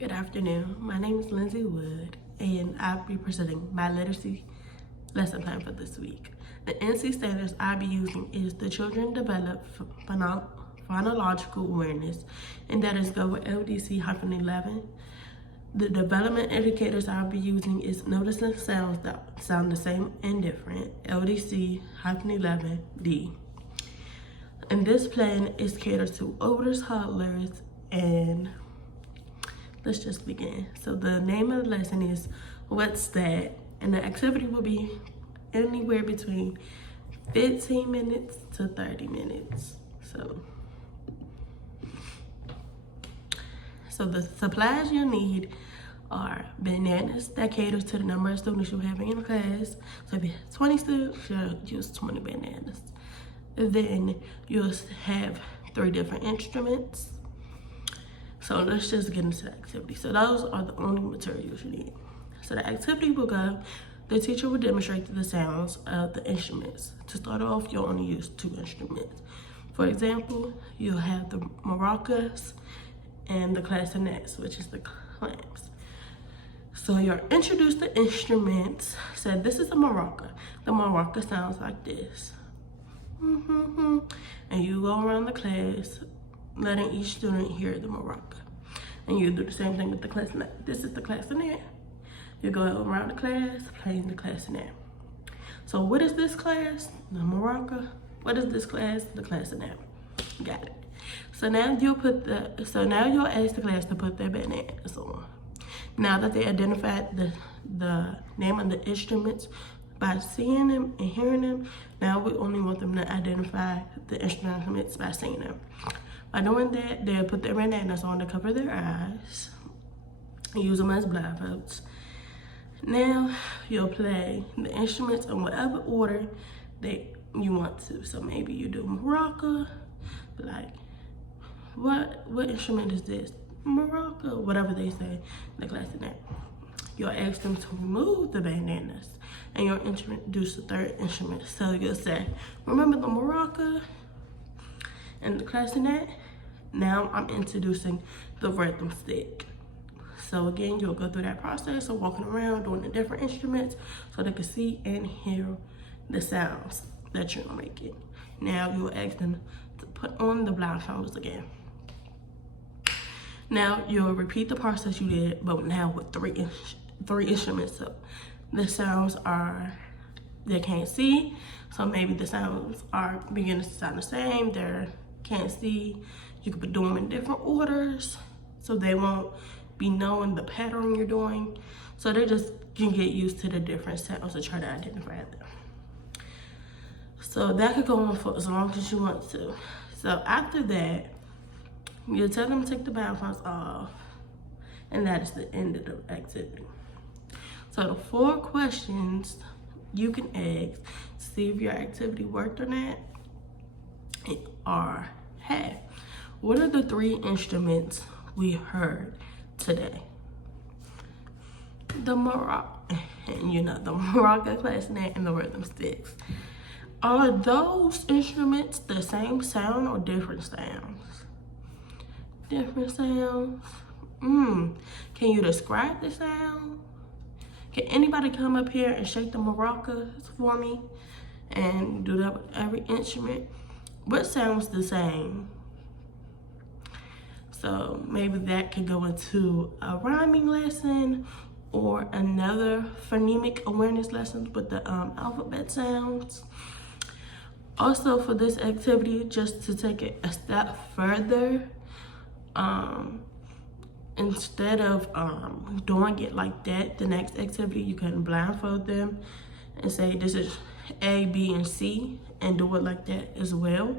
Good afternoon. My name is Lindsay Wood, and I'll be presenting my literacy lesson plan for this week. The NC standards I'll be using is the Children Develop Phonological Awareness, and that is go with LDC-11. The development indicators I'll be using is noticing sounds that sound the same and different, LDC-11D. And this plan is catered to older toddlers, and let's just begin. So the name of the lesson is What's That? And the activity will be anywhere between 15 minutes to 30 minutes. So the supplies you'll need are bananas that caters to the number of students you're having in the class. So if you have 20 students, you'll use 20 bananas. Then you'll have 3 different instruments. So let's just get into the activity. So those are the only materials you need. So the activity will go, the teacher will demonstrate the sounds of the instruments. To start off, you'll only use 2 instruments. For example, you'll have the maracas and the clarinets, which is the clamps. So you'll introduce the instruments. So this is a maraca. The maraca sounds like this. And you go around the class, letting each student hear the maraca. And you do the same thing with the clarinet. This is the clarinet. You go around the class, playing the clarinet. So what is this class? The maraca. What is this class? The clarinet. Got it. So now you'll ask the class to put their bananas on. Now that they identified the name of the instruments by seeing them and hearing them, now we only want them to identify the instruments by seeing them. By doing that, they'll put their bananas on to cover their eyes and use them as blindfolds. Now, you'll play the instruments in whatever order that you want to. So maybe you do maraca, like, what instrument is this? Maraca, whatever they say, the clarinet. You'll ask them to remove the bananas, and you'll introduce the 3rd instrument. So you'll say, remember the maraca and the clarinet? Now I'm introducing the rhythm stick. So again, you'll go through that process of walking around, doing the different instruments so they can see and hear the sounds that you're making. Now you'll ask them to put on the blindfolds again. Now you'll repeat the process you did, but now with 3 instruments. So the sounds are, they can't see, so maybe the sounds are beginning to sound the same. They can't see. You could do them in different orders, so they won't be knowing the pattern you're doing. So they just can get used to the different sounds to try to identify them. So that could go on for as long as you want to. So after that, you'll tell them to take the blindfolds off, and that is the end of the activity. So the 4 questions you can ask to see if your activity worked or not are, hey, what are the 3 instruments we heard today? The maraca, the maraca, clarinet, and the rhythm sticks. Are those instruments the same sound or different sounds? Different sounds? Can you describe the sound? Can anybody come up here and shake the maracas for me and do that with every instrument? What sounds the same? So maybe that could go into a rhyming lesson or another phonemic awareness lesson with the alphabet sounds. Also for this activity, just to take it a step further, instead of doing it like that, the next activity, you can blindfold them and say this is A, B, and C, and do it like that as well.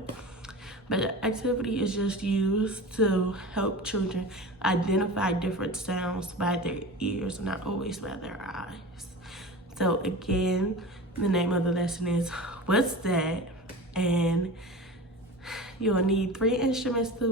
But the activity is just used to help children identify different sounds by their ears, not always by their eyes. So again, the name of the lesson is What's That? And you'll need 3 instruments to